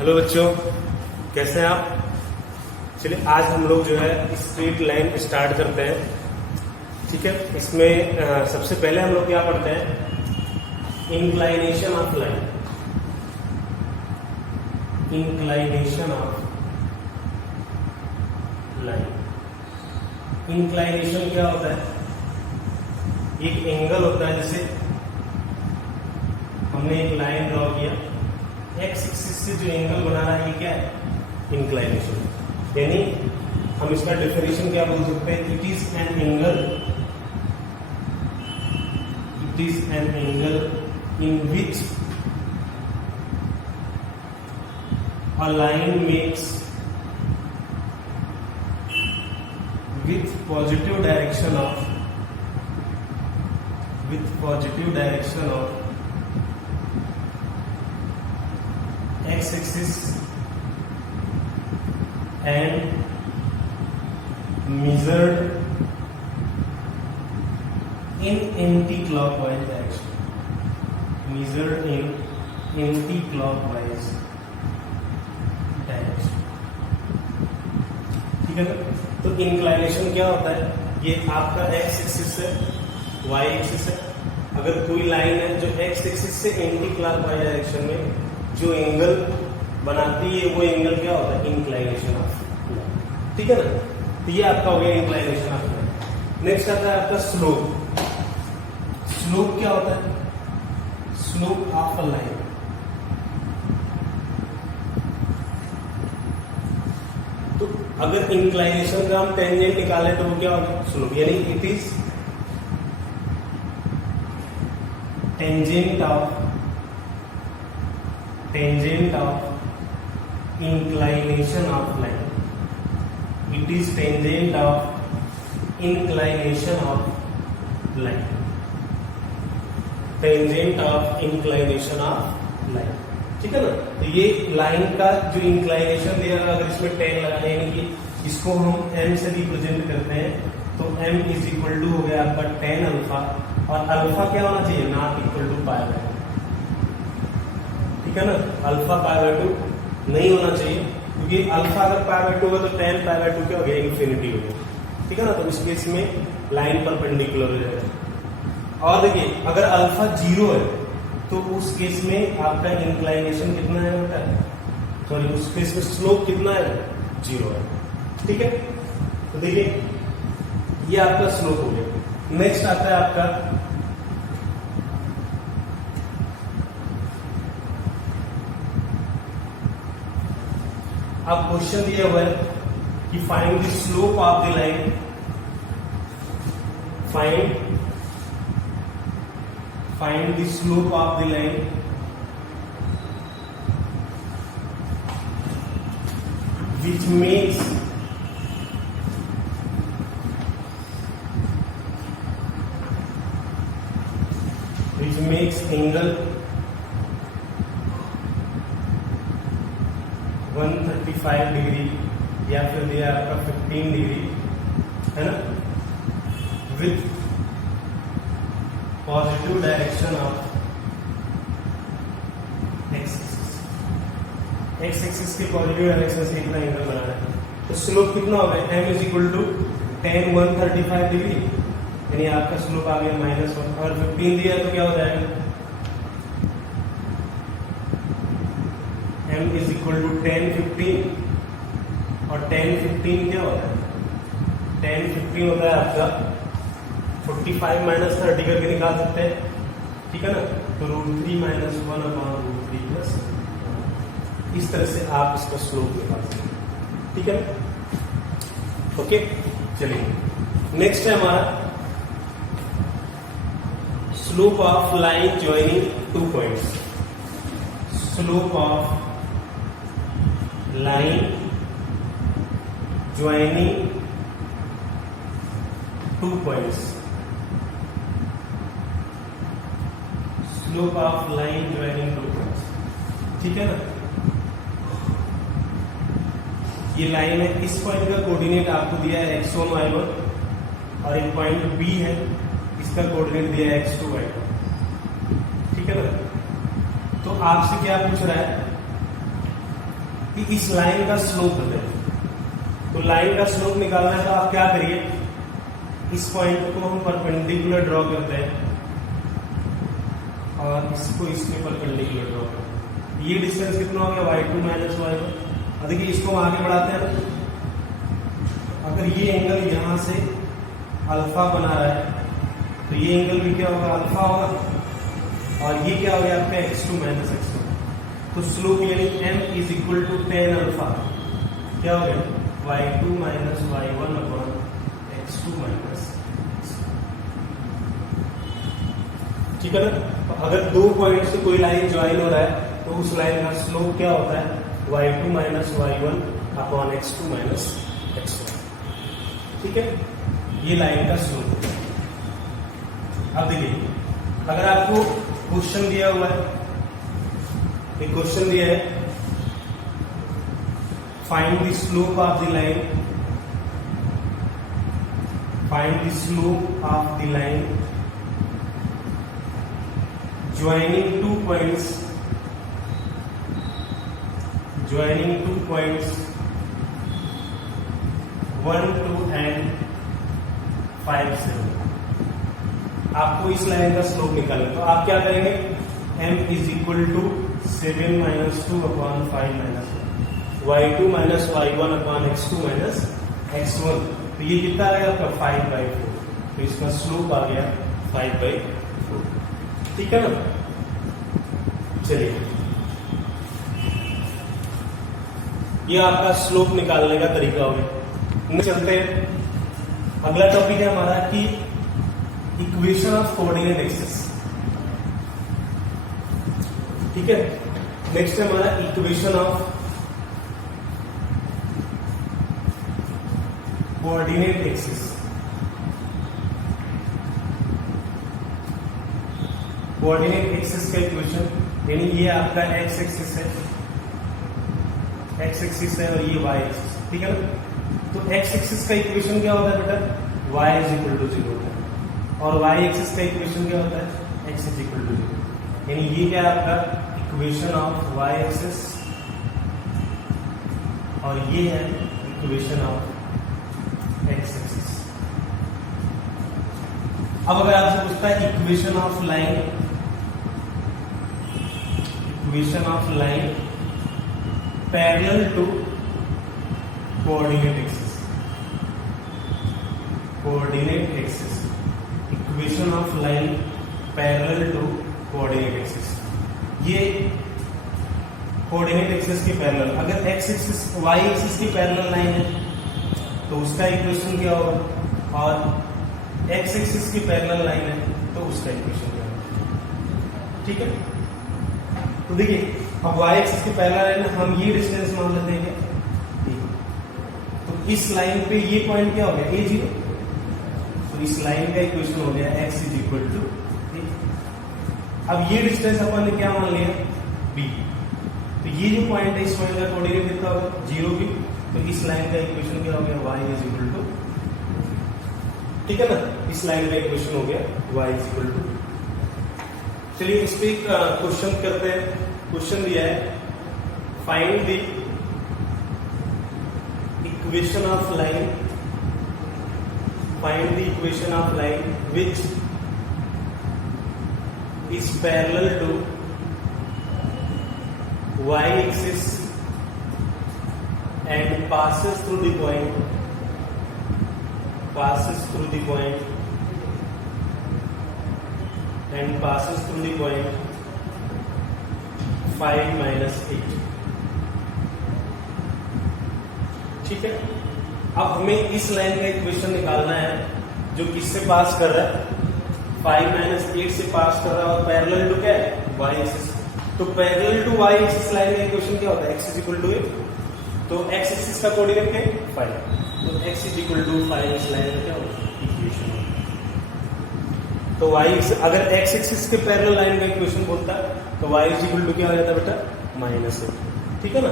Hello बच्चों, कैसे हैं आप। चलिए आज हम लोग जो है स्ट्रेट लाइन स्टार्ट करते हैं। ठीक है, इसमें सबसे पहले हम लोग क्या पढ़ते हैं, inclination of line. Inclination of line. Inclination क्या होता है, एक एंगल होता है। जैसे हमने एक लाइन ड्रॉ किया, एक्स एक्सिस से जो एंगल बना रहा है ये क्या है, इंक्लाइनेशन। यानी हम इसका डेफिनेशन क्या बोल सकते हैं, it is an angle, it is an angle in which a line makes with positive direction of x-axis and measured in anti-clockwise direction. Measured in anti-clockwise direction. ठीक है ना। तो इंक्लाइनेशन क्या होता है, ये आपका एक्स एक्सिस है, वाई एक्सिस है। अगर कोई लाइन है जो एक्स एक्सिस से एंटी क्लॉकवाइज डायरेक्शन में जो एंगल बनाती है, वो एंगल क्या होता है, इंक्लाइनेशन ऑफ लाइन। ठीक है ना। तो ये आपका हो गया इंक्लाइनेशन ऑफ लाइन। नेक्स्ट आता है आपका स्लोप। स्लोप क्या होता है, स्लोप ऑफ अ लाइन। अगर इंक्लाइनेशन का हम टेंजेंट निकालें तो वो क्या होगा, स्लोप। यानी it is tangent of inclination of line. It is tangent of inclination of line. Tangent of inclination of line. ठीक है ना। तो ये लाइन का जो इंक्लाइनेशन दिया है, अगर इसमें टेन लगाने, यानी कि इसको हम m से रिप्रेजेंट करते हैं, तो m इज इक्वल टू हो गया आपका टेन अल्फा, और अल्फा क्या होना चाहिए, not equal to pi by two. ठीक है ना। अल्फा पाई बाय टू नहीं होना चाहिए, क्योंकि अल्फा अगर पाई बाय टू होगा तो टेन पाई बाय टू क्या हो गया, इन्फिनिटी हो गया। ठीक है ना। तो इस केस में लाइन परपेंडिकुलर हो जाएगा। और देखिए अगर अल्फा जीरो है तो उस केस में आपका इंक्लाइनेशन कितना है बेटा, सॉरी उस केस में स्लोप कितना है, जीरो है। ठीक है। तो देखिए ये आपका स्लोप हो गया। नेक्स्ट आता है आपका अब क्वेश्चन दिया हुआ है कि find the slope of the line. Find the slope of the line which makes angle 135 degree या फिर दिया आपका 15 डिग्री है ना, with positive direction of x axis के पॉजिटिव डायरेक्शन से इतना एंगल बनाना है। तो स्लोप कितना हो गया, m is equal to tan 135 degree, यानी आपका स्लोप आ गया -1। और 15 दिया तो क्या हो जाएगा, m इज इक्वल टू 10 15, और 10 15 क्या होता है, 10 15 होता है आपका 45 माइनस 30 करके निकाल सकते हैं। ठीक है ना। तो √3 - 1 अपॉन √3 प्लस, इस तरह से आप इसका स्लोप निकाल सकते हैं। ठीक है ना। ओके, चलिए नेक्स्ट है हमारा slope of line joining two points. Slope of line joining two points. Slope of line joining two points. ठीक है ना। ये लाइन है, इस पॉइंट का कोऑर्डिनेट आपको दिया है x1 y1, और एक पॉइंट B है, इसका कोऑर्डिनेट दिया है x2 y2। ठीक है ना। तो आपसे क्या पूछ रहा है कि इस लाइन का स्लोप बताए। तो लाइन का स्लोप निकालना है तो आप क्या करिए, इस पॉइंट को हम परपेंडिकुलर ड्रॉ करते हैं और इसको इसके परपेंडिकुलर ड्रॉ करते हैं। ये डिस्टेंस कितना हो गया, y2 माइनस y1। देखिए इसको आगे बढ़ाते हैं। अगर ये एंगल यहां से अल्फा बना रहा है तो ये एंगल भी क्या होगा, अल्फा होगा, और ये क्या हो गया आपका x2 माइनस x1। तो स्लोप यानी m is equal to tan alpha क्या हो गया, y2 minus y1 upon x2 minus. ठीक है ना। तो अगर दो पॉइंट से कोई लाइन ज्वाइन हो रहा है तो उस लाइन का स्लोप क्या होता है, y2 minus y1 upon x2 minus x1। ठीक है, ये लाइन का स्लोप है। अब देखिए अगर आपको क्वेश्चन दिया हुआ है, एक क्वेश्चन दिया है, find the slope of the line, find the slope of the line joining two points, joining two points 1, 2 and 5, 7। आपको इस लाइन का स्लोप निकालना, तो आप क्या करेंगे, m is equal to 7 minus 2 upon 5 minus 1, y2 minus y1 upon x2 minus x1। तो ये कितना आ गया आपका 5/4। तो इसका स्लोप आ गया 5/4। ठीक है ना। चलिए ये आपका स्लोप निकालने का तरीका हो गया। चलते हैं, अगला टॉपिक है हमारा कि इक्वेशन ऑफ कोऑर्डिनेट एक्सिस। ठीक है, नेक्स्ट है हमारा equation of coordinate axis. Coordinate axis का इक्वेशन यानी ये आपका एक्स एक्सिस है, एक्स एक्सिस है और ये वाई एक्सिस। ठीक है ना। तो एक्स एक्सिस का इक्वेशन क्या होता है बेटा, y इज इक्वल टू 0 होता है, और वाई एक्सिस का इक्वेशन क्या होता है, x इज इक्वल टू 0। यानी ये क्या है आपका इक्वेशन ऑफ y एक्सिस और ये है इक्वेशन ऑफ x एक्सिस। अब अगर आपसे पूछता है equation of line, equation of line parallel to coordinate axis, coordinate axis, equation of line parallel to coordinate axis. ये कोऑर्डिनेट एक्सिस के पैरेलल, अगर एक्स एक्सिस वाई एक्सिस की पैरेलल लाइन है तो उसका इक्वेशन क्या होगा, और एक्स एक्सिस की पैरेलल लाइन है तो उसका इक्वेशन क्या होगा। ठीक है। तो देखिए अब वाई एक्सिस की पैरेलल लाइन में हम ये डिस्टेंस मान लेते हैं, तो इस लाइन पे ये पॉइंट क्या हो गया, a0। तो इस लाइन का इक्वेशन हो गया x is equal to a। अब ये डिस्टेंस अपन ने क्या मान लिया, b। तो ये जो पॉइंट है इस पॉइंट का कोऑर्डिनेट कितना होगा, 0 b। तो इस लाइन का इक्वेशन क्या हो गया, y इज इक्वल टू। ठीक है ना, इस लाइन का इक्वेशन हो गया y इज इक्वल टू। चलिए इस पे क्वेश्चन करते हैं। क्वेश्चन दिया है find the equation of line, find the equation of line which is parallel to y axis and passes through the point, passes through the point and passes through the point 5 minus 8। ठीक है। अब हमें इस line का equation निकालना है जो किससे पास कर रहा है, 5 माइनस 8 से पास कर रहा है, और पैरेलल टू क्या है, y एक्सिस। तो parallel to y axis line का इक्वेशन क्या होता है, x इज इक्वल टू 8। तो x एक्सिस का कोऑर्डिनेट क्या है, 5। तो x इज इक्वल टू 5 इस लाइन का क्या होगा, इक्वेशन। तो y अगर x एक्सिस के पैरेलल लाइन का इक्वेशन बोलता है तो y इज इक्वल टू क्या हो जाता है बेटा, -8। ठीक है ना।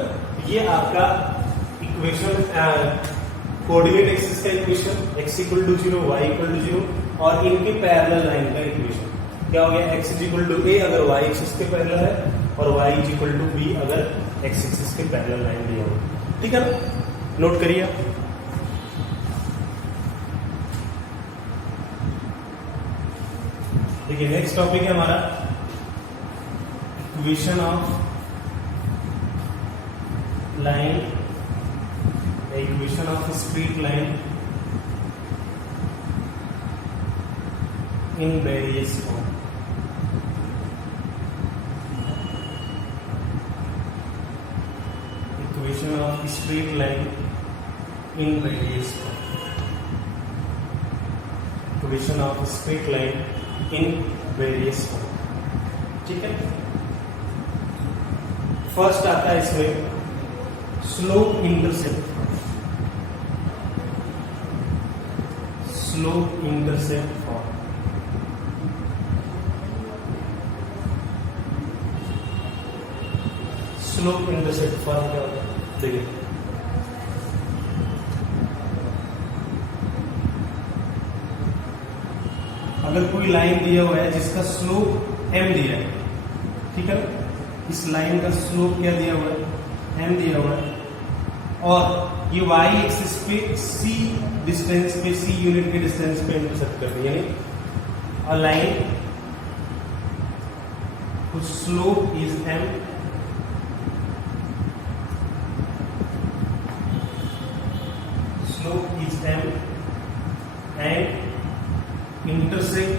ये आपका इक्वेशन कोऑर्डिनेट एक्सिस का equation, x equal to 0, y equal to 0, और इनके पैरेलल लाइन का इक्वेशन क्या हो गया, x is equal to a अगर y एक्सिस के पैरेलल है, और y is equal to b अगर x एक्सिस के पैरेलल लाइन दिया हो। ठीक है ना, नोट करिए। देखिए नेक्स्ट टॉपिक है हमारा equation of line, equation of straight line in various form। Equation of straight line in various form। Equation of straight line in various form। ठीक है, फर्स्ट आता है इसमें slope intercept. Slope intercept form. Slope intercept form क्या होता है? देखिए अगर कोई लाइन दिया हुआ है जिसका स्लोप m दिया है, ठीक है, इस लाइन का स्लोप क्या दिया हुआ है? m दिया हुआ है, और ये y एक्सिस पे c डिस्टेंस पे, c यूनिट के डिस्टेंस पे इंटरसेप्ट कर रही है, यानी a line whose slope is m is m and intersect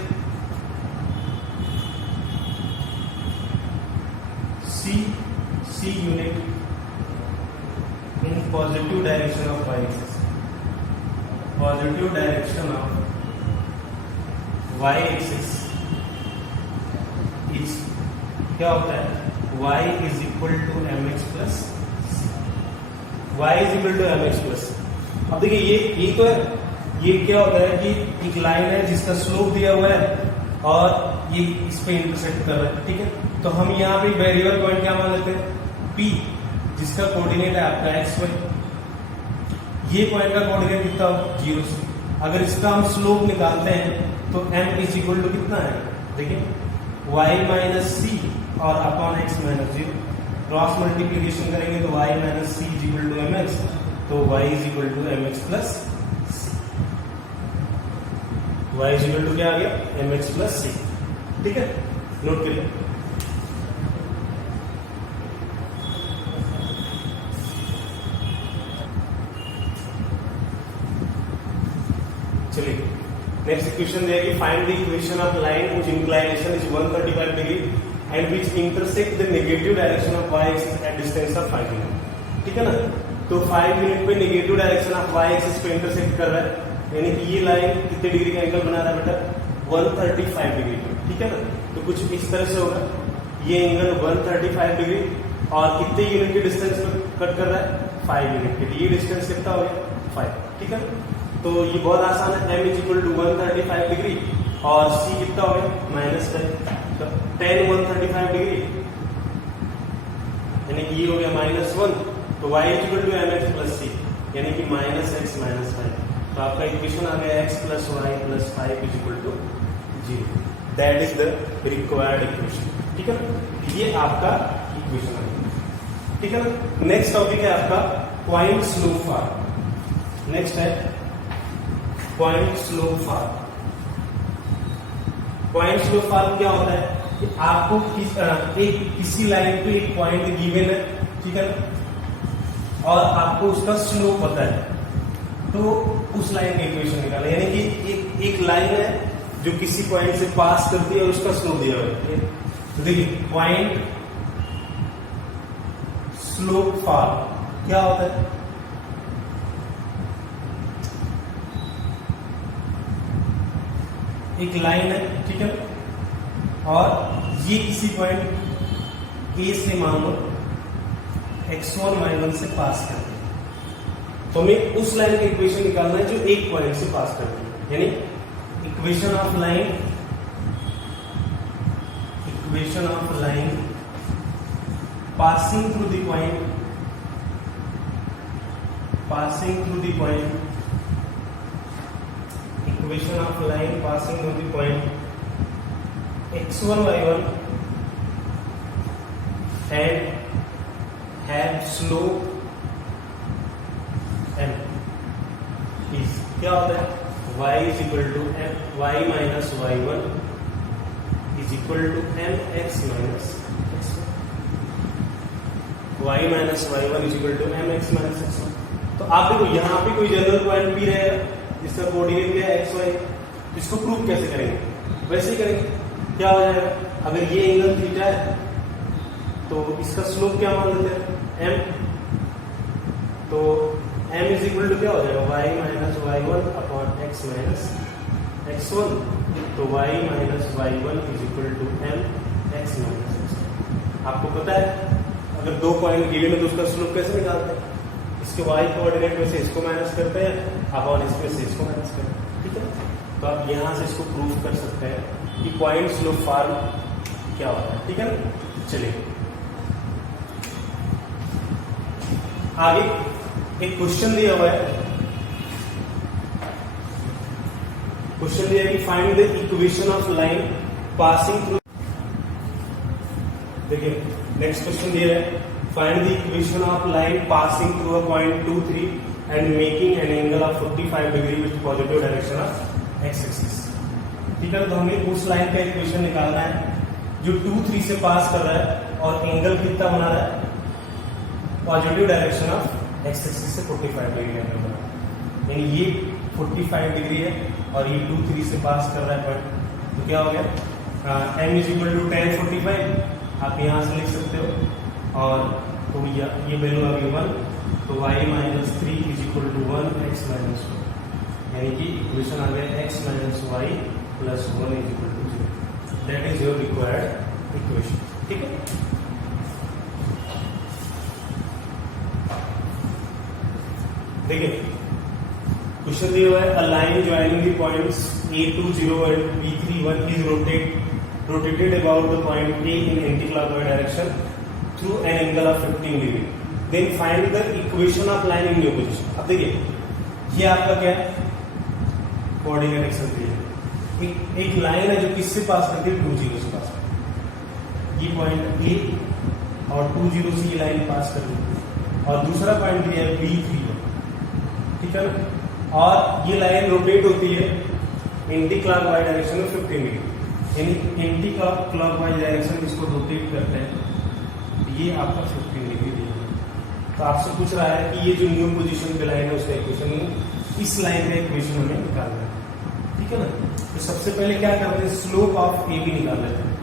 c unit in positive direction of y axis। positive direction of y axis is क्या होता है? y is equal to mx plus c। y is equal to mx plus c। अब देखिए ये तो है, ये क्या होता है कि एक लाइन है जिसका स्लोप दिया हुआ है और ये इस पे इंटरसेक्ट कर रहा है। ठीक है, तो हम यहाँ पे वेरिएबल पॉइंट क्या मान लेते हैं? P, जिसका कोऑर्डिनेट है आपका xy। ये पॉइंट का कोऑर्डिनेट कितना हो? 0 से। अगर इसका हम स्लोप निकालते हैं तो m इज इक्वल टू कितना है? देखिए y माइनस सी और upon x minus 0। Cross multiplication करेंगे तो y minus C is equal to mx, तो y is equal to mx plus c। y is equal to क्या आ गया? mx plus c। ठीक है, नोट करिए। चलिए नेक्स्ट इक्वेशन देगी, find the equation of line which inclination is 135 degree and which intersect the negative direction of y axis at distance of 5 unit. ठीक है ना, तो 5 यूनिट पे negative direction of y axis पे intersect कर रहा है, यानी कि ये लाइन कितने डिग्री का एंगल बना रहा है बेटा? 135 डिग्री का। ठीक है ना, तो कुछ इस तरह से होगा, ये एंगल 135 डिग्री और कितने यूनिट के डिस्टेंस पे कट कर रहा है? 5 यूनिट के। ये डिस्टेंस कितना हो गया? 5। ठीक है, तो ये बहुत आसान है, m is equal to 135 degree और c कितना हो गया? -10। तो tan 135 डिग्री यानी कि ये हो गया -1, तो y is equal to mx plus c, यानी कि -x माइनस 5। तो आपका इक्वेशन आ गया x plus y plus 5 is equal to 0। That is the required equation. ठीक है ना, ये आपका इक्वेशन आ गया। ठीक है ना, नेक्स्ट टॉपिक है आपका पॉइंट स्लोप फॉर्म। नेक्स्ट है point slope form. Point slope form क्या होता है कि आपको किसी लाइन पे एक पॉइंट गिवन है, ठीक है ना, और आपको उसका स्लोप पता है, तो उस लाइन की इक्वेशन निकालें। यानी कि एक लाइन है जो किसी पॉइंट से पास करती है और उसका स्लोप दिया हुआ है। तो देखिए पॉइंट स्लोप फॉर्म क्या होता है? एक लाइन है, ठीक है, और ये किसी पॉइंट ए से मान लो x1 y1 से पास करती है, तो हमें उस लाइन का इक्वेशन निकालना है जो एक पॉइंट से पास करती है। यानी equation of line passing through the point equation of line passing through the point x1 y1 and have slope m is क्या होता है y is equal to m y minus y1 is equal to mx minus x1 y minus y1 is equal to mx minus x1। तो आप देखो यहाँ पे कोई general point भी रहेगा जिसका कोऑर्डिनेट क्या है xy, इसको प्रूव कैसे करेंगे? वैसे ही करेंगे। क्या हो जाएगा, अगर ये एंगल थीटा है तो इसका स्लोप क्या मान लेते हैं m, तो m इज इक्वल टू क्या हो जाएगा y minus y1 upon x minus x1, तो y minus y1 is equal to m x minus x1। आपको पता है अगर दो पॉइंट गिवन है तो उसका स्लोप कैसे निकालते हैं? इसके y कोऑर्डिनेट में से इसको माइनस करते हैं अपॉन इसमें से इसको माइनस करते हैं, ठीक है। तो आप यहां से इसको प्रूव कर सकते हैं कि पॉइंट स्लोप फॉर्म क्या होता है, ठीक है ना। चलिए आगे एक क्वेश्चन दिया हुआ है, क्वेश्चन दिया है कि find the equation of line passing through, देखिए नेक्स्ट क्वेश्चन दिया है find the equation of line passing through a point 2 3 and making an angle of 45 degree with positive direction of x axis, ठीक है। तो हमें उस लाइन का equation निकालना है जो 2 3 से पास कर रहा है और एंगल कितना बना रहा है positive direction of x axis से 45 डिग्री एंगल बना, यानी ये 45 डिग्री है और ये 2 3 से पास कर रहा है पॉइंट, तो क्या हो गया m is equal to tan 45 आप यहां से लिख सकते हो, और तो ये वैल्यू आ गई 1, तो y minus 3 is equal to 1 x minus 1, यानी कि इक्वेशन आ गया x minus y plus 1 is equal to 0। That is your required equation, ठीक है। देखिए क्वेश्चन दिया हुआ है a line joining the points a20 and b31 is rotated about the point A in anti-clockwise direction through an angle of 15 degree. Then find the equation of line in new position. अब देखिए ये आपका क्या है coordinate axis है, एक line है जो किससे पास करती है 20 से पास करती है, ये पॉइंट A और 20 से ये लाइन पास कर रही है, और दूसरा पॉइंट दिया है B31, ठीक है ना। और ये लाइन रोटेट होती है एंटी क्लॉकवाइज डायरेक्शन में 15 डिग्री, यानी एंटी क्लॉकवाइज डायरेक्शन इसको रोटेट करते हैं, तो ये आपका 15 डिग्री दिया। तो आपसे पूछ रहा है कि ये जो न्यू पोजीशन पे लाइन है उसका इक्वेशन, इस लाइन का इक्वेशन हमें निकालना है, ठीक है ना। तो सबसे पहले क्या करते हैं स्लोप ऑफ ए बी निकाल लेते हैं।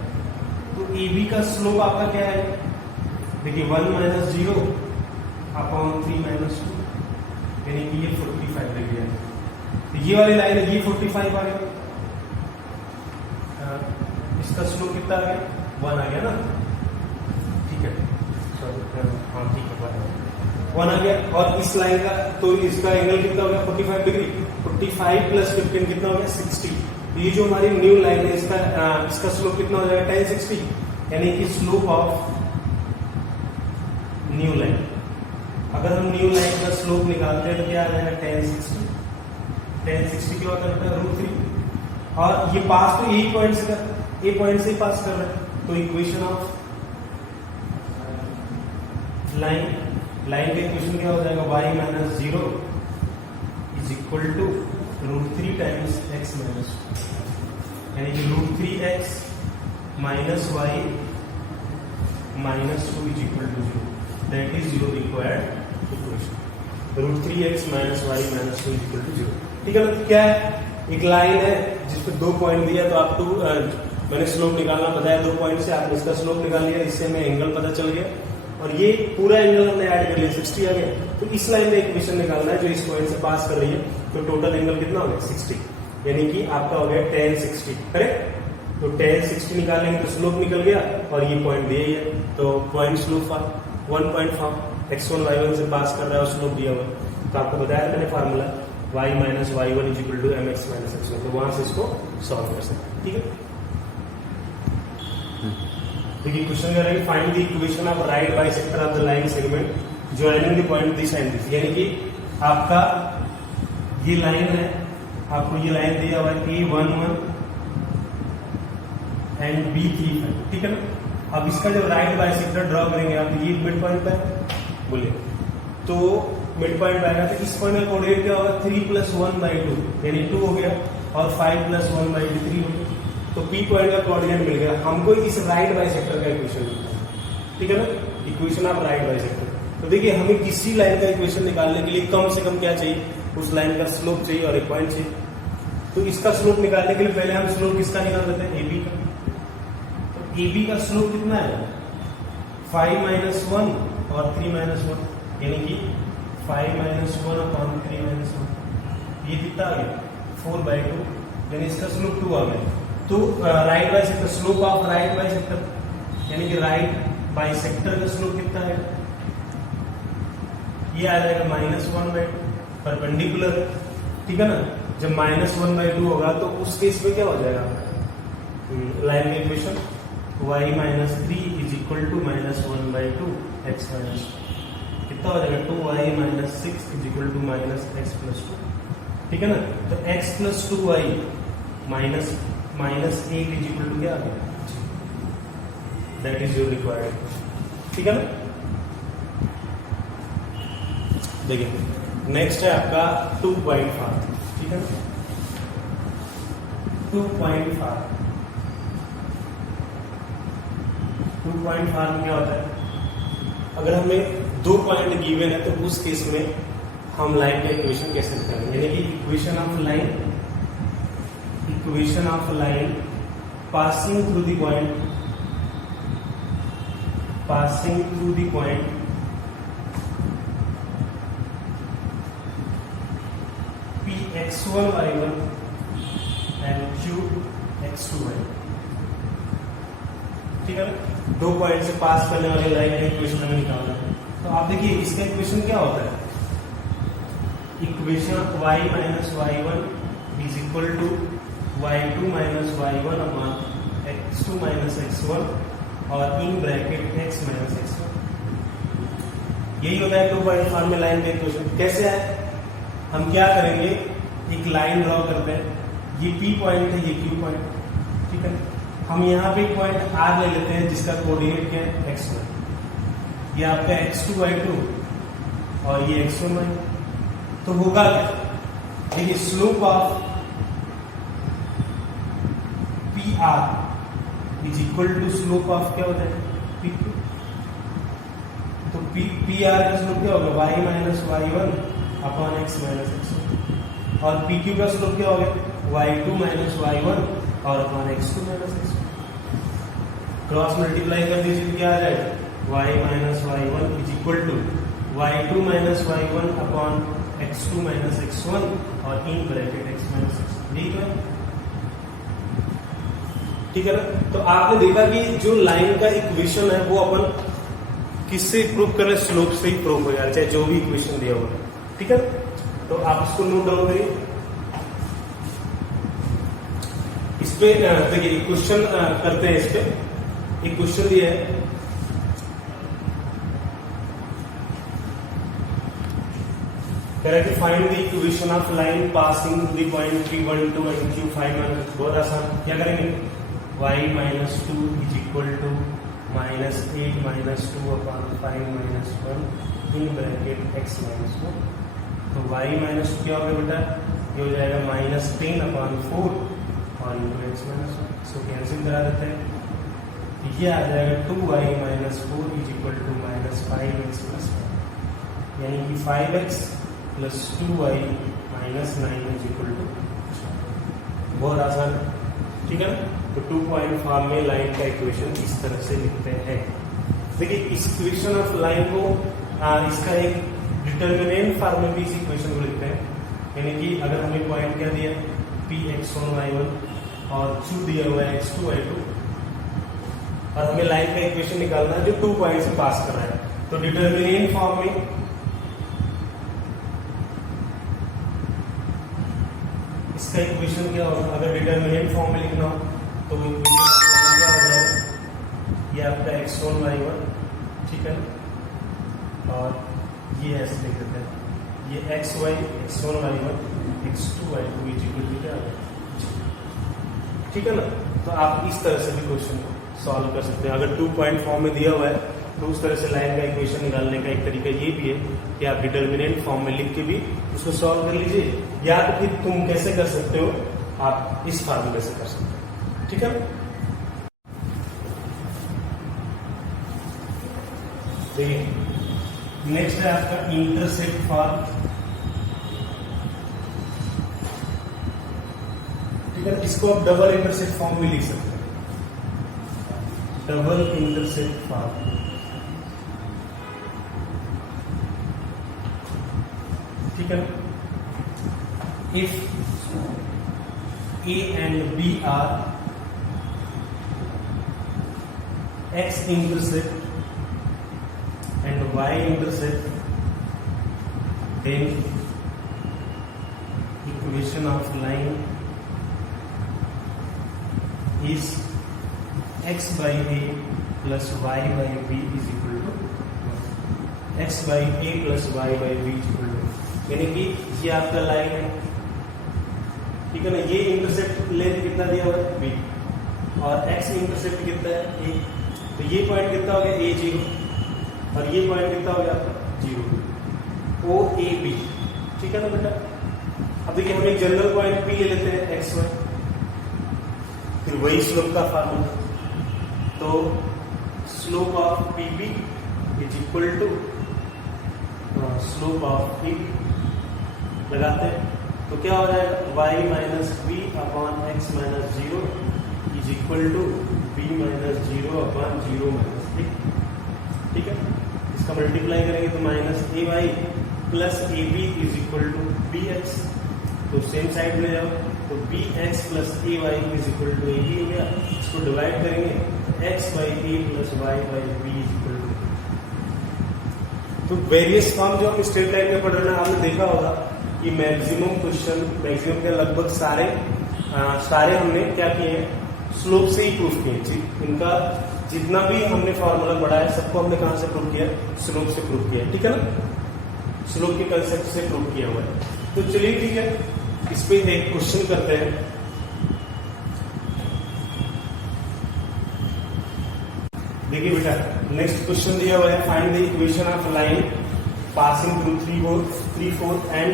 तो ए बी का स्लोप आपका क्या है, देखिए 1 माइनस 0 अपॉन 3 माइनस 2, यानी कि ये 45 डिग्री है। तो ये वाली लाइन है, ये 45 आ गया, इसका स्लोप कितना आ गया 1 आ गया ना, ठीक है, हाँ ठीक है 1 आ गया। और इस लाइन का तो इसका एंगल कितना हो गया 45 डिग्री, 45 प्लस 15 कितना हो गया 60। तो ये जो हमारी न्यू लाइन है इसका स्लोप कितना हो जाएगा tan 60, यानी कि स्लोप ऑफ न्यू लाइन, अगर हम न्यू लाइन का स्लोप निकालते हैं तो क्या आ जाएगा tan 60, tan 60 क्या होता है √3, और ये पास तो यही पॉइंट से ए पॉइंट से ही पास कर रहा है, तो इक्वेशन ऑफ लाइन का इक्वेशन क्या हो जाएगा y minus 0 is equal to √3 times x minus 2, यानी कि √3x minus y minus 2 is equal to 0, that is 0 required equation, √3x minus y minus 2 is equal to 0, ठीक है। तो क्या है एक लाइन है जिसपे 2 पॉइंट दिया, तो आप मैंने स्लोप निकालना बताया 2 पॉइंट से, आपने इसका स्लोप निकाल लिया, इससे हमें एंगल पता चल गया, और ये पूरा एंगल हमने ऐड कर लिया 60 आ गया। तो इस लाइन में इक्वेशन निकालना है जो इस पॉइंट से पास कर रही है, तो टोटल एंगल कितना हो गया 60, यानी कि आपका हो गया tan 60, करेक्ट। तो tan 60 निकालेंगे तो स्लोप निकल गया, और ये पॉइंट दिया ही है, तो पॉइंट स्लोप 1.5 x1 y1 से पास कर रहा है और स्लोप दिया हुआ, तो आपको बताया मैंने formula y minus y1 is equal to mx minus x1, तो वहां से इसको सॉल्व कर सकते हैं, ठीक है। देखिए क्वेश्चन कह रहा है find the equation of right bisector of the line segment joining the point this and this, यानी कि आपका ये लाइन है, आपको ये लाइन दिया हुआ है A11 एंड B35, ठीक है ना। अब इसका जब राइट बाइसेक्टर ड्रॉ करेंगे आप, ये मिड पॉइंट पे बोलिए, तो मिड पॉइंट आएगा, तो इस पॉइंट का कोऑर्डिनेट क्या होगा, 3 + 1/2 यानी 2 हो गया, और 5 + 1/2 3 हो गया। तो पी पॉइंट का कोऑर्डिनेट मिल गया हमको, इस राइट बाइसेक्टर का इक्वेशन मिलता है, ठीक है ना, इक्वेशन ऑफ राइट बाइसेक्टर। तो देखिए हमें किसी लाइन का इक्वेशन निकालने के लिए कम से कम क्या चाहिए, उस लाइन का स्लोप चाहिए और एक पॉइंट चाहिए। तो इसका स्लोप निकालने के लिए पहले हम स्लोप किसका निकाल देते हैं, AB का। तो AB का स्लोप कितना है, 5 - 1 और 3 - 1, यानी कि 5 - 1/3 - 1, ये कितना आ गया 4/2, यानी इसका स्लोप 2 आ गया। तो right bisector, slope of right bisector, यानी कि राइट बाइसेक्टर का स्लोप कितना है, ये आ जाएगा -1/2, परपेंडिकुलर, ठीक है ना। जब -1/2 होगा तो उस केस में क्या हो जाएगा, लाइन का इक्वेशन y - 3 = -1/2 x - कितना हो जाएगा 2y - 6 = -x + 2, ठीक है ना। तो x + 2y -8 = क्या आ गया, दैट इज योर रिक्वायर्ड, ठीक है ना। देखिए नेक्स्ट है आपका 2.5, ठीक है ना, 2.5 में क्या होता है, अगर हमें 2 पॉइंट गिवन है तो उस केस में हम लाइन का इक्वेशन कैसे करेंगे, यानी कि equation of line passing through the point Px1 y1 and Qx2 y, ठीक है ना। 2 पॉइंट से पास करने वाली लाइन का इक्वेशन हमें निकालना है। तो आप देखिए इसका इक्वेशन क्या होता है, equation y - y1 = y2 - y1 x2 - x1 और इन ब्रैकेट x - x1, यही होता है 2.5 में लाइन का इक्वेशन। कैसे है, हम क्या करेंगे, एक लाइन ड्रॉ करते हैं, ये P पॉइंट है, ये Q पॉइंट, ठीक है। हम यहाँ पे एक पॉइंट R ले लेते हैं जिसका कोऑर्डिनेट क्या है, x1, ये आपका x2 y2 और ये x1 y। तो होगा क्या, देखिए slope of PR = slope of क्या होता है, PQ। तो PR का स्लोप क्या होगा, y - y1 / x - x1, और PQ का स्लोप क्या होगा, y2 - y1 और x2 - x1। क्रॉस मल्टीप्लाई कर दीजिए तो क्या आ जाएगा, y - y1 = y2 - y1 / x2 - x1 और इन ब्रैकेट x - x, ठीक है, ठीक है ना। तो आपने देखा कि जो लाइन का इक्वेशन है वो अपन किससे प्रूव कर रहे हैं, स्लोप से ही प्रूव हो जाए, चाहे जो भी इक्वेशन दिया हुआ है, ठीक है। तो आप इसको नोट डाउन करिए। इस पे देखिए क्वेश्चन करते हैं, इस पे एक क्वेश्चन दिया है, कह रहा है कि find the equation of line passing the point P12 and Q5 - बहुत आसान, क्या करेंगे, y - 2 = -8 - 2/5 - 1 इन ब्रैकेट x - 1। तो y - 2 क्या होगा बेटा, ये हो जाएगा -10/4 और into x - 1, इसको कैंसिल करा देते हैं, ये आ जाएगा 2y - 4 = -5x + 1, यानी कि 5x + 2y - 9 = बहुत आसान है, ठीक है ना। तो 2.5 में लाइन का इक्वेशन इस तरह से लिखते हैं। देखिए इस इक्वेशन ऑफ लाइन को इसका एक डिटरमिनेंट फॉर्म में भी इस इक्वेशन को लिखते हैं, यानी कि अगर हमें पॉइंट क्या दिया, Px1 y1 और Q दिया हुआ है x2 y2, और हमें लाइन का इक्वेशन निकालना है जो 2 पॉइंट से पास कर रहा है। तो डिटरमिनेंट फॉर्म में इसका इक्वेशन क्या होगा, अगर डिटरमिनेंट फॉर्म में लिखना हो तो इक्वेशन क्या हो जाएगा, ये आपका x1 y1, ठीक है ना, और ये ऐसे लिख देते हैं, ये xy x1 y1 x2 y2 = क्या, ठीक है ना। तो आप इस तरह से भी क्वेश्चन को सॉल्व कर सकते हैं। अगर 2 पॉइंट फॉर्म में दिया हुआ है तो उस तरह से लाइन का इक्वेशन निकालने का एक तरीका ये भी है कि आप डिटर्मिनेंट फॉर्म में लिख के भी उसको सॉल्व कर लीजिए, या तो फिर तुम कैसे कर सकते हो, आप इस फार्मूले से कर सकते हो। ठीक है, देखिए नेक्स्ट है आपका इंटरसेप्ट फॉर्म। ठीक है, इसको आप डबल इंटरसेप्ट फॉर्म में लिख सकते हैं, डबल इंटरसेप्ट फॉर्म। ठीक है, if A and B are x intercept and y intercept, then equation of line is x by a plus y by b is equal to x by a plus y by b is equal to, यानी कि ये आपका line है। ठीक है ना, ये intercept length कितना दिया हुआ है b, और x इंटरसेप्ट कितना है a, तो ये पॉइंट कितना हो गया a0, और ये पॉइंट कितना हो गया आपका 0, o a b। ठीक है ना बेटा, अब देखिए हम एक जनरल पॉइंट p ले लेते हैं xy, फिर वही स्लोप का फार्मूला, तो slope of pb is equal to slope of p लगाते हैं, तो क्या हो जाएगा y minus B upon X minus 0 is equal to b minus 0 upon 0 minus 3। ठीक है, इसका मल्टीप्लाई करेंगे तो minus A Y plus A B is equal to B X, तो सेम साइड में जाओ तो B X plus A Y is equal to A B हो गया। इसको डिवाइड करेंगे X by A plus Y by B is equal to, तो various form जो हम स्ट्रेट लाइन में पढ़ रहे हैं आपने देखा होगा कि मैक्सिमम क्वेश्चन, मैक्सिमम के लगभग सारे हमने क्या किए हैं, स्लोप से ही प्रूफ किए। इनका जितना भी हमने फॉर्मूला पढ़ा है सबको हमने कहां से प्रूफ किया, स्लोप से प्रूफ किया। ठीक है ना, स्लोप के कंसेप्ट से प्रूफ किया हुआ है। तो चलिए ठीक है, इस पे एक क्वेश्चन करते हैं। देखिए बेटा, नेक्स्ट क्वेश्चन दिया हुआ है, find the equation of line passing through 3/4 and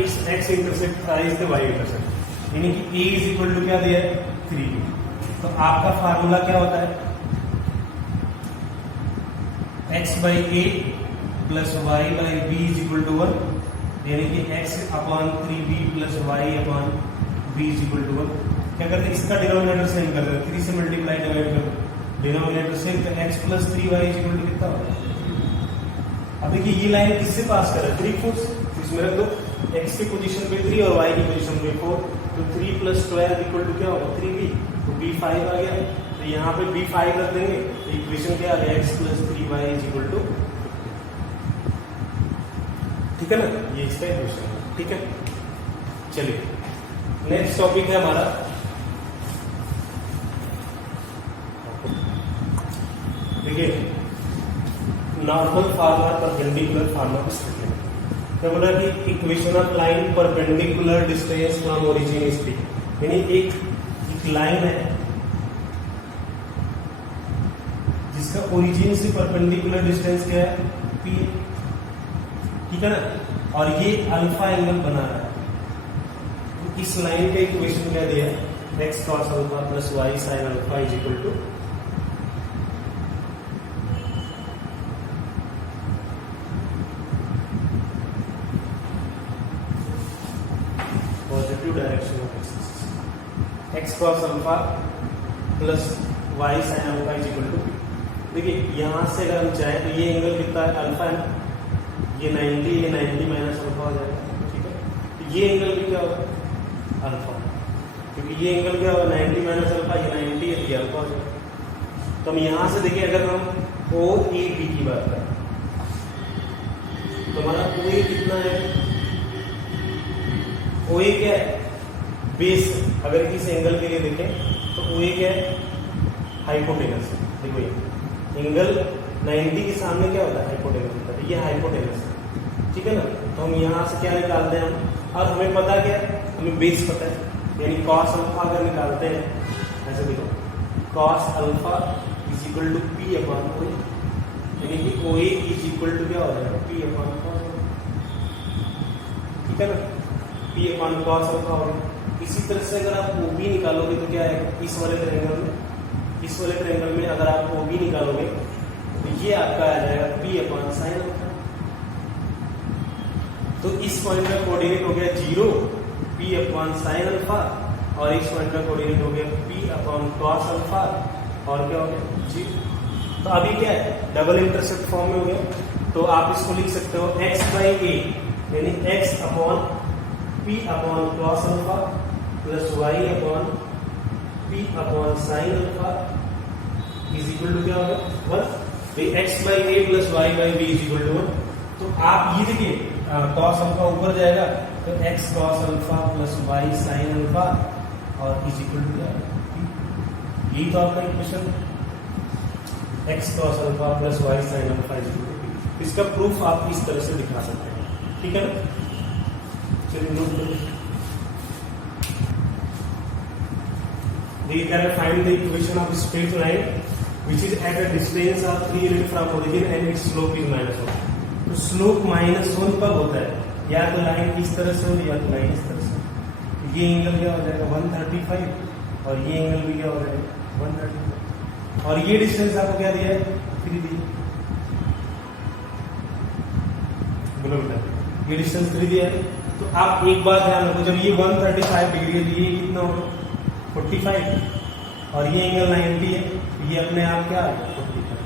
it's x intercept is the y intercept, यानी कि a इज इक्वल टू क्या दिया है 3b। तो आपका फार्मूला क्या होता है, x by A plus Y by B is equal to 1, यानी कि x upon 3b plus Y upon b is equal to 1। क्या करते हैं, इसका डिनोमिनेटर सेम कर देते हैं, 3 से मल्टीप्लाई डिवाइड कर दो, डिनोमिनेटर सेम, तो x plus 3y is equal to कितना होगा। अब देखिए ये लाइन किससे पास कर रहा है, 3/4, इसमें रख दो, x की पोजीशन पे 3 और y की पोजीशन पे 4, तो 3 प्लस 12 इक्वल टू क्या होगा 3b, तो b5 आ गया, तो यहाँ पे b5 रख देंगे, तो इक्वेशन क्या आ गया x plus 3y is equal to, ठीक है ना, ये इसका इक्वेशन है। ठीक है, चलिए नेक्स्ट टॉपिक है हमारा, देखिए नॉर्मल फार्मा परपेंडिकुलर फार्मा को स्ट्रेट लाइन, क्या बोला कि equation of line perpendicular distance from origin is P, यानी एक लाइन है जिसका ओरिजिन से परपेंडिकुलर डिस्टेंस क्या है पी, ठीक है ना, और ये अल्फा एंगल बना रहा है, तो इस लाइन का इक्वेशन क्या दिया है, X cos alpha plus Y sine alpha is equal to, direction of axis, X cos alpha plus Y sine alpha is equal to. देखिए यहां से अगर हम चाहें तो ये एंगल कितना है अल्फा है, ये 90, ये 90 माइनस अल्फा हो जाएगा। ठीक है, तो ये एंगल भी क्या होगा अल्फा, क्योंकि ये एंगल क्या होगा 90 माइनस अल्फा, ये 90 है, ये अल्फा हो जाएगा। तो हम यहां से देखिए अगर हम ओ ए बी की बात करें तो हमारा ओ ए कितना है, ओ ए क्या है बेस, अगर इस एंगल के लिए देखें तो ओ ए क्या है हाइपोटेनस। देखो ये एंगल 90 के सामने क्या होता है हाइपोटेनस होता है, ये हाइपोटेनस है। ठीक है ना, तो हम यहां से क्या निकालते हैं हम, और हमें पता क्या है, हमें बेस पता है, यानी कॉस अल्फा अगर निकालते हैं ऐसे देखो cos alpha is equal to P upon O, यानी कि O A is equal to क्या हो जाएगा पी अपॉन कॉस, ठीक है ना, पी अपॉन कॉस अल्फा हो गया। इसी तरह से अगर आप ओ बी निकालोगे तो क्या है, इस वाले ट्रायंगल में अगर आप ओ बी निकालोगे तो ये आपका आ जाएगा पी अपॉन साइन अल्फा। तो इस पॉइंट का कोऑर्डिनेट हो गया 0 पी अपॉन साइन अल्फा, और इस पॉइंट का कोऑर्डिनेट हो गया पी अपॉन कॉस अल्फा, और क्या हो गया 0। तो अभी क्या है, डबल इंटरसेप्ट फॉर्म में हो गया। तो आप इसको लिख सकते हो x बाई ए, यानी x upon P upon cos alpha plus Y upon P upon sine alpha is equal to क्या हो गया 1। तो x by A plus Y by B is equal to 1। तो आप ये देखिए कॉस अल्फा ऊपर जाएगा तो x cos alpha plus Y sine alpha और इज इक्वल टू क्या, यही तो आपका equation x cos alpha plus Y sine alpha is equal to. इसका प्रूफ आप इस तरह से दिखा सकते हैं, ठीक है ना। चलिए नोट करो, find the equation of straight line which is at a distance of 3 units from origin and its slope is -1। तो स्लोप -1 कब होता है, या तो लाइन इस तरह से हो या तो लाइन इस तरह से। ये एंगल क्या हो जाएगा 135 और ये एंगल भी क्या हो जाएगा 135, और ये डिस्टेंस आपको क्या दिया है 3 दिया, बोलो बेटा, ये डिस्टेंस 3 दिया है। तो आप एक बात ध्यान रखो, जब ये 135 डिग्री है तो ये कितना होगा 45, और ये एंगल 90 है, ये अपने आप क्या आ गया 45।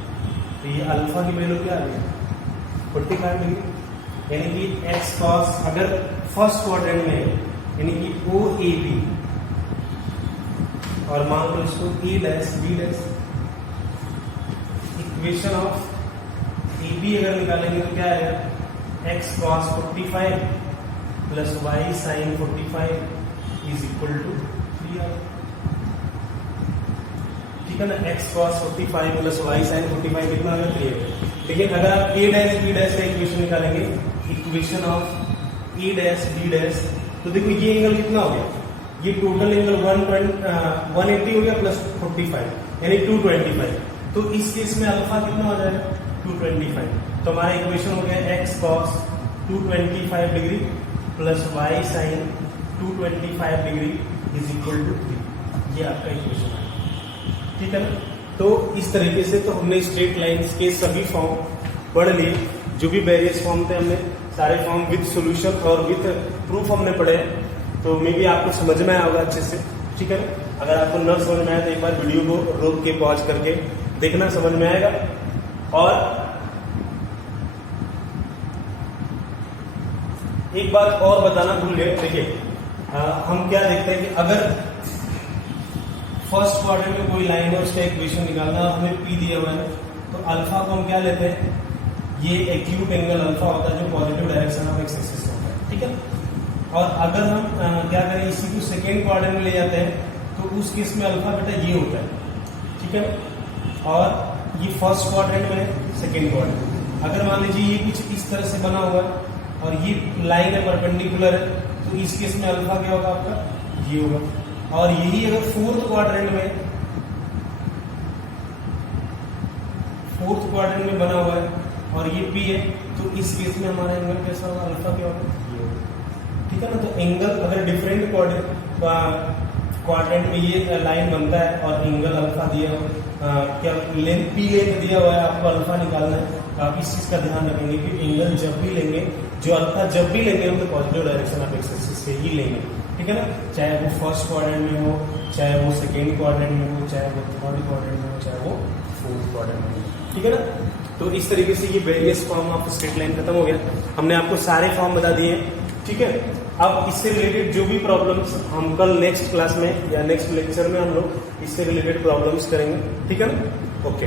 तो ये अल्फा की वैल्यू क्या आ गई 45 डिग्री, यानी कि x cos अगर फर्स्ट क्वाड्रेंट में यानी कि ओ ए बी, और मान लो इसको A dash B dash, equation of A B अगर निकालेंगे तो क्या आएगा x cos 45 plus Y sine 45 is equal to 3। ठीक है ना, x cos 45 plus Y sine 45 कितना आ गया 3। लेकिन अगर आप a डैश b डैश का इक्वेशन निकालेंगे, equation of a dash b dash, तो देखो ये एंगल कितना हो गया, ये टोटल एंगल 180 हो गया प्लस 45 यानी 225। तो इस केस में अल्फा कितना हो जाएगा 225। तो हमारा इक्वेशन हो गया x cos 225 degree plus Y sine 225 degree is equal to 3। ये आपका इक्वेशन है, ठीक है ना। तो इस तरीके से तो हमने स्ट्रेट लाइंस के सभी फॉर्म पढ़ लिए, जो भी वेरियस फॉर्म थे हमने सारे फॉर्म विद सॉल्यूशन और विद प्रूफ हमने पढ़े। तो मे भी आपको समझ में आया होगा अच्छे से, ठीक है ना। अगर आपको न समझ में आया तो एक बार वीडियो को रोक के पॉज करके देखना, समझ में आएगा। और एक बात और बताना भूल गए, देखिए हम क्या देखते हैं कि अगर फर्स्ट क्वाड्रेंट में कोई लाइन है उसका इक्वेशन निकालना, हमें P दिया हुआ है, तो अल्फा को हम क्या लेते हैं, ये एक्यूट एंगल अल्फा होता है जो positive direction of x axis होता है, ठीक है। और अगर हम क्या करें, इसी को सेकेंड क्वाड्रेंट में ले जाते हैं तो उस केस में अल्फा बेटा ये होता है, ठीक है। और ये फर्स्ट क्वाड्रेंट में सेकेंड क्वाड्रेंट, अगर मान लीजिए ये कुछ इस तरह से बना हुआ है और ये लाइन है परपेंडिकुलर है, तो इस केस में अल्फा क्या होगा आपका ये होगा। और यही अगर फोर्थ क्वाड्रेंट में बना हुआ है और ये P है, तो इस केस में हमारा एंगल कैसा होगा, अल्फा क्या होगा ये होगा, ठीक है ना। तो एंगल अगर डिफरेंट क्वाड्रेंट में ये लाइन बनता है और एंगल अल्फा दिया क्या लेंथ P लेंथ दिया हुआ है, आपको अल्फा निकालना है, तो आप इस चीज का ध्यान रखेंगे कि एंगल जब भी लेंगे, जो अल्फा जब भी लेंगे हम तो positive direction of x axis से ही लेंगे, ठीक है ना। चाहे वो फर्स्ट क्वाड्रेंट में हो, चाहे वो सेकेंड क्वाड्रेंट में हो, चाहे वो थर्ड क्वाड्रेंट में हो, चाहे वो फोर्थ क्वाड्रेंट में हो, ठीक है ना। तो इस तरीके से ये various form of straight line खत्म हो गया, हमने आपको सारे फॉर्म बता दिए, ठीक है। अब इससे रिलेटेड जो भी प्रॉब्लम्स हम कल नेक्स्ट क्लास में या नेक्स्ट लेक्चर में हम लोग इससे रिलेटेड प्रॉब्लम्स करेंगे, ठीक है ना। ओके।